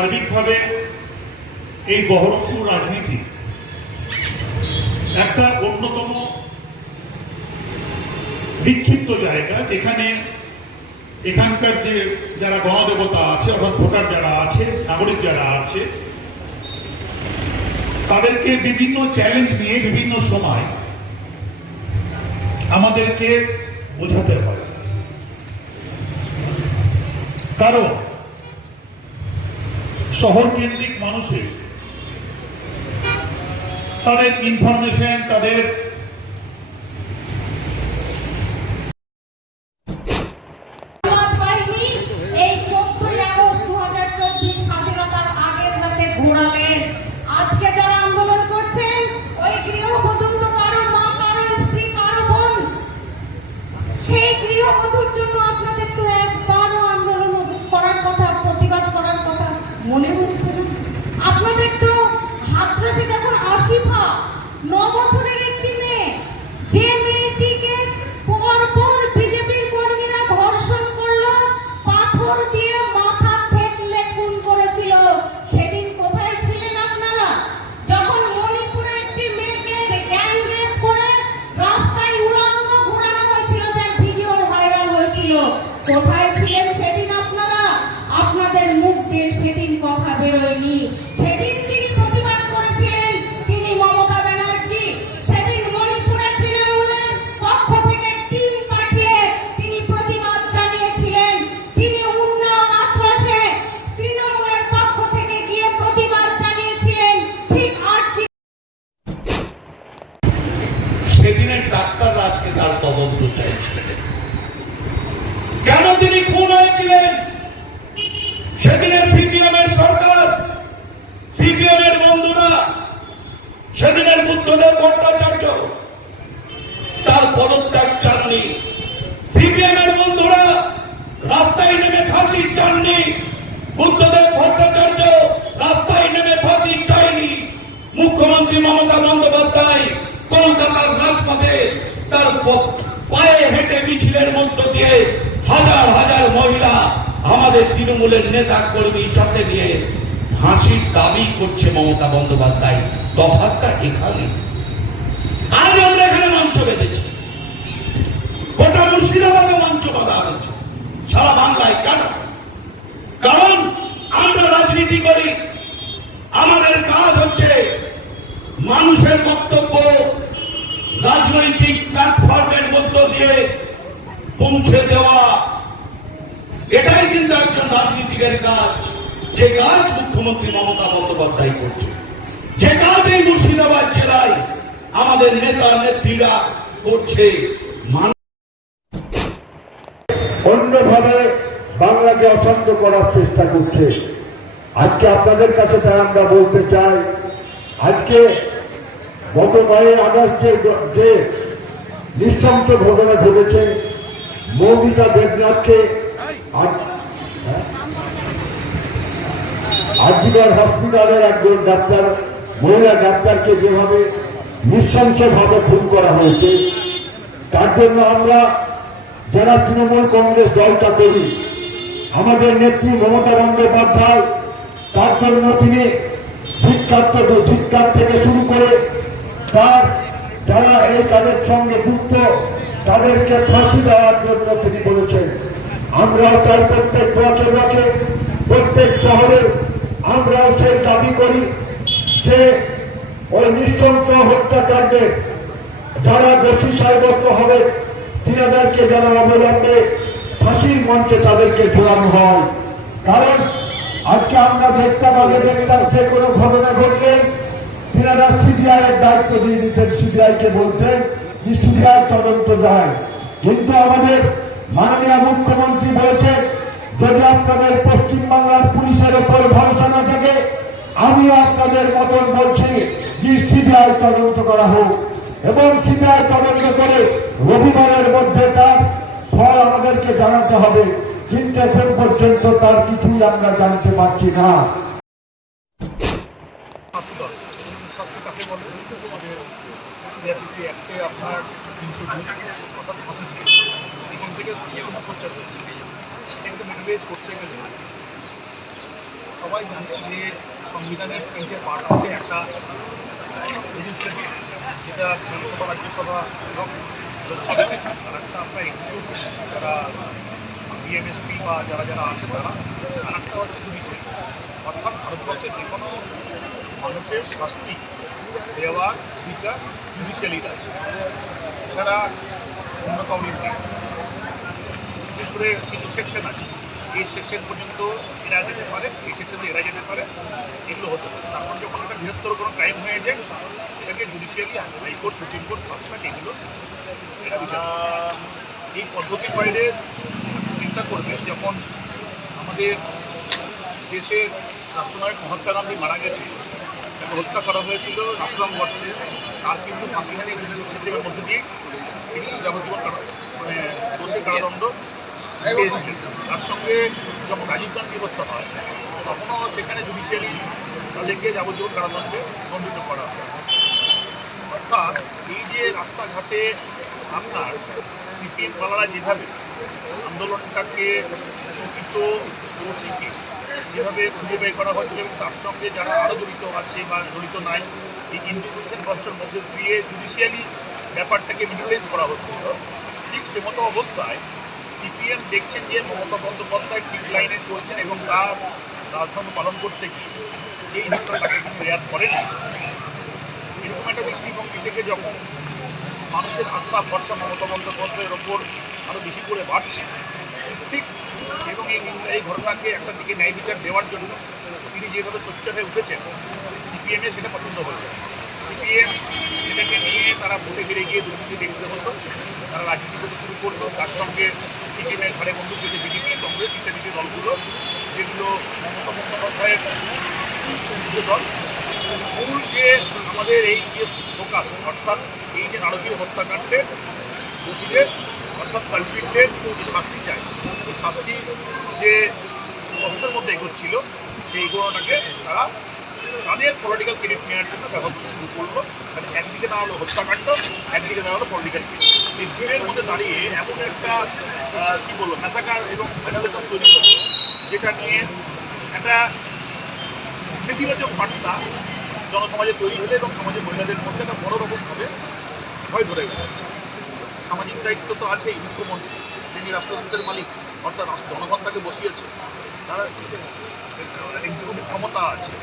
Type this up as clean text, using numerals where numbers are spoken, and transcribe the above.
সার্বিকভাবে এই বহরমপুর রাজনীতি একটা অন্যতম বিক্ষিপ্ত জায়গা, যেখানে এখানকার যে যারা গণদেবতা আছে অর্থাৎ ভোটার যারা আছে, নাগরিক যারা আছে, তাদেরকে বিভিন্ন চ্যালেঞ্জ নিয়ে বিভিন্ন সময় আমাদেরকে বোঝাতে হয়। কারণ শহর কেন্দ্রিক মানুষের তাদের ইনফরমেশন, তাদের আজকে যারা আন্দোলন করছেন, ওই গৃহবধূ তো কারো মা, কারো স্ত্রী, কারো বোন। সেই গৃহবধূর জন্য আপনাদের তো একবারও আন্দোলন করার কথা, প্রতিবাদ করার কথা মনে হচ্ছে না। আপনাদের তো হাতরাসে যখন আসিফা 9 বছরের একটি মেয়ে, যে মেয়েটিকে পরপর বিজেপির কর্মীরা ধর্ষণ করলো, পাথর দিয়ে মাথা থেতলে খুন করেছিল, সেদিন কোথায় ছিলেন আপনারা? যখন মণিপুরে একটি মেয়েকে গ্যাং রেপ করে রাস্তায় উলঙ্গ ঘোরানো হয়েছিল, যার ভিডিও ভাইরাল হয়েছিল, কোথায় ছিলেন সেদিন আপনারা? আপনাদের মুখ দিয়ে সেদিন কথা বেরোয়নি। সেদিন যিনি প্রতিবাদ করেছিলেন তিনি মমতা ব্যানার্জি। সেদিন মণিপুরের তৃণমূলের পক্ষ থেকে টিম পাঠিয়ে তিনি প্রতিবাদ জানিয়েছিলেন। তিনি উন্নয়ন আক্রোশে তৃণমূলের পক্ষ থেকে গিয়ে প্রতিবাদ জানিয়েছিলেন। ঠিক সেদিনের ডাক্তাররা আজকে তার তদন্ত চাইছিলেন। কেন তিনি খুন হয়েছিলেন? সেদিনের সিপিএম এর সরকার, সিপিএম এর বন্ধুরা, সেদিনের বুদ্ধদেব ভট্টাচার্য তার পদত্যাগ চাননি। সিপিএম এর বন্ধুরা রাস্তায় নেমে ফাঁসি চাননি। বুদ্ধদেব ভট্টাচার্য রাস্তায় নেমে ফাঁসি চায়নি। মুখ্যমন্ত্রী মমতা বন্দ্যোপাধ্যায় কলকাতার রাজপথে তার পায়ে হেঁটে মিছিলের মধ্য দিয়ে হাজার হাজার মহিলা আমাদের তৃণমূলের নেতা কর্মীর সাথে নিয়ে ফাঁসির দাবি করছে মমতা বন্দ্যোপাধ্যায়। তফাৎটা এখানে। আজ আমরা এখানে মঞ্চ বেঁধেছি, গোটা মুর্শিদাবাদে মঞ্চ বাঁধা হয়েছে, সারা বাংলায়। কেন? কারণ আমরা রাজনীতি করি। আমাদের কাজ হচ্ছে মানুষের বক্তব্য রাজনৈতিক প্ল্যাটফর্মের মধ্য দিয়ে পৌঁছে দেওয়া। এটাই কিন্তু একজন রাজনীতিকের কাজ, যে কাজ মুখ্যমন্ত্রী মমতা বন্দ্যোপাধ্যায় করছে, যে কাজ এই মুর্শিদাবাদ জেলায় আমাদের নেতা নেত্রীরা করছে। অন্যভাবে বাংলাকে অশান্ত করার চেষ্টা করছে। আজকে আপনাদের কাছে তাই আমরা বলতে চাই, আজকে গত 5 আগস্টে যে নৃশংস ঘটনা ঘটেছে, মৌমিতা দেবনাথকে আজিকার হসপিটালের একজন ডাক্তার, মহিলা ডাক্তারকে যেভাবে নৃশংসভাবে খুন করা হয়েছে, তার জন্য আমরা যারা তৃণমূল কংগ্রেস দলটা করি, আমাদের নেত্রী মমতা বন্দ্যোপাধ্যায়, তার জন্য তিনি ধিক্কার থেকে শুরু করে তার যারা এই কাজের সঙ্গে যুক্ত তাদেরকে ফাঁসি দেওয়ার জন্য তিনি বলেছেন। আমরাও তার প্রত্যেক ব্লকে ব্লকে, প্রত্যেক শহরে আমরাও সেই দাবি করি যে ওই নৃশংস হত্যাকাণ্ডে যারা দোষী সাব্যস্ত হবে তিনাদেরকে যেন অবিলম্বে ফাঁসির মঞ্চে তাদেরকে ঝোলানো হয়। কারণ আজকে আমরা দেখতাম, আগে দেখতাম যে কোনো ঘটনা ঘটলে তিনারা সিবিআই এর দায়িত্ব দিয়ে দিতেন, সিবিআই কে বলতেন যে সিবিআই তদন্ত যায়। কিন্তু আমাদের মাননীয় মুখ্যমন্ত্রী বলেছেন, যদি আপনাদের পশ্চিমবাংলার পুলিশের উপর ভরসা না থাকে, আমিও আপনাদের মতন বলছি যে সিবিআই তদন্ত করা হোক, এবং সিবিআই তদন্ত করে রবিবারের মধ্যে তার ফল আমাদেরকে জানাতে হবে। কিন্তু এখন পর্যন্ত তার কিছুই আমরা জানতে পারছি না। সবাই জানে যে সংবিধানের তিনটে পার্ট আছে, একটা লেজিসলেটিভ যেটা বিধানসভা, রাজ্যসভা এবং লোকসভা, আর একটা আপনার এক্সিকিউটিভ যারা বিএমএসপি বা যারা যারা আছে তারা, আর একটা হচ্ছে জুডিশিয়ারি। অর্থাৎ ভারতবর্ষের যে কোনো মানুষের শাস্তি দেওয়ার অধিকার জুডিশিয়ারির আছে, এছাড়া অন্য কাউরির নেই। বিশেষ করে কিছু সেকশন আছে, এই সেকশন পর্যন্ত এরা যেতে পারে, এই সেকশনে এরা যেতে পারে, এগুলো হতে পারে। তারপর যখন একটা বৃহত্তর কোনো ক্রাইম হয়ে যায় এটাকে judiciary, high court, supreme court, first track, এগুলো এরা বিচার করে। এই পদ্ধতির বাইরে চিন্তা করবে যখন আমাদের দেশের রাষ্ট্রনায়ক মহাত্মা গান্ধী মারা গেছে, তাকে হত্যা করা হয়েছিল রাফরাম বর্ষে, তার কিন্তু ফাঁসিহানি সিস্টেমের মধ্যে দিয়েই তিনি যাবজ্জীবন মানে দোষে কারাদণ্ড পেয়েছিলেন। তার সঙ্গে যখন রাজীব গান্ধী হত্যা হয় তখনও সেখানে জুডিশিয়ারি তাদেরকে যাবজ্জীবন কারাদণ্ডে দণ্ডিত করা হয়। অর্থাৎ এই যে রাস্তাঘাটে আপনার সিপিএম পালারা যেভাবে আন্দোলনটাকে প্রকৃত দোষীকে যেভাবে খুঁজে বের করা হয়েছিল এবং তার সঙ্গে যারা আরও জড়িত আছে বা জড়িত নাই, এই ইন্টিগ্রেশন প্রশ্নের মধ্যে দিয়ে জুডিশিয়ালি ব্যাপারটাকে মিনিমাইজ করা হচ্ছিল, ঠিক সে মতো অবস্থায় সিপিএম দেখছেন যে মমতা বন্দ্যোপাধ্যায় ঠিক লাইনে চলছেন এবং তার রাজধর্ম পালন করতে গিয়ে যেই হাতটা তাকে কিন্তু রেয়াত করেন, এরকম একটা দৃষ্টিভঙ্গি থেকে যখন মানুষের আস্থা ভরসা মমতা বন্দ্যোপাধ্যায়ের ওপর আরও বেশি করে বাড়ছে, ঠিক এবং এই ঘটনাকে একটা দিকে ন্যায় বিচার দেওয়ার জন্য তিনি যেভাবে সোচ্চার হয়ে উঠেছেন, সিপিএমে সেটা পছন্দ হয়ে যায়। সিপিএম এটাকে নিয়ে তারা ভোটে ফিরে গিয়ে দুর্নীতি দেখতে হতো, তারা রাজনীতি করতে শুরু করলো। তার সঙ্গে সিপিএমের ঘরে বন্ধু পেতে বিজেপি, কংগ্রেস ইত্যাদি যে দলগুলো, যেগুলো মমতা বন্দ্যোপাধ্যায়ের দল, মূল যে আমাদের এই যে ফোকাস, অর্থাৎ এই যে নারকীয় হত্যাকাণ্ডের দোষীদের অর্থাৎ কালপিটদের যে শাস্তি চাই, এই শাস্তি যে প্রসেসের মধ্যে এগোচ্ছিল, সেই এগোনোটাকে তারা তাদের পলিটিক্যাল ক্রেডিট নেওয়ার জন্য ব্যবহার করতে শুরু করলো। মানে একদিকে দাঁড়ালো হত্যাকাণ্ড, একদিকে দাঁড়ালো পলিটিক্যাল ক্রেডিট। এই দুয়ের মধ্যে দাঁড়িয়ে এমন একটা কী বলবো ম্যাসাকার এবং ভ্যান্ডালিজম তৈরি হলো, যেটা নিয়ে একটা নেতিবাচক বার্তা জনসমাজে তৈরি হলে এবং সমাজের মহিলাদের মধ্যে একটা বড় রকমভাবে ভয় ধরে গেল। সামাজিক দায়িত্ব তো আছেই, মুখ্যমন্ত্রী তিনি রাষ্ট্রযন্ত্রের মালিক, অর্থাৎ জনগণ তাকে বসিয়েছে, তার এক্সিকিউটিভ ক্ষমতা আছে।